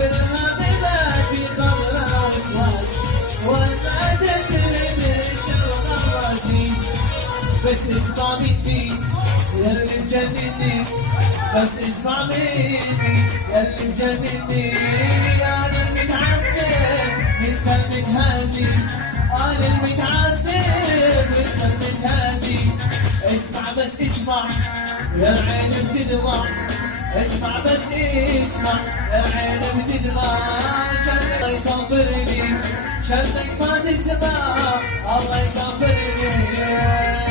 بالهاملة في قبرها وسواس وما تدري من شر راسي بس اسمع مني يا اللي مجنني بس اسمع مني يا اللي مجنني انا المتعذب انت المتهدي انا المتعذب انت المتهدي اسمع بس اسمع يا العين بتدمع اسمع بس اسمع يا العين بتدمع شرطك يصبرني شرطك ما تسمع الله يصبرني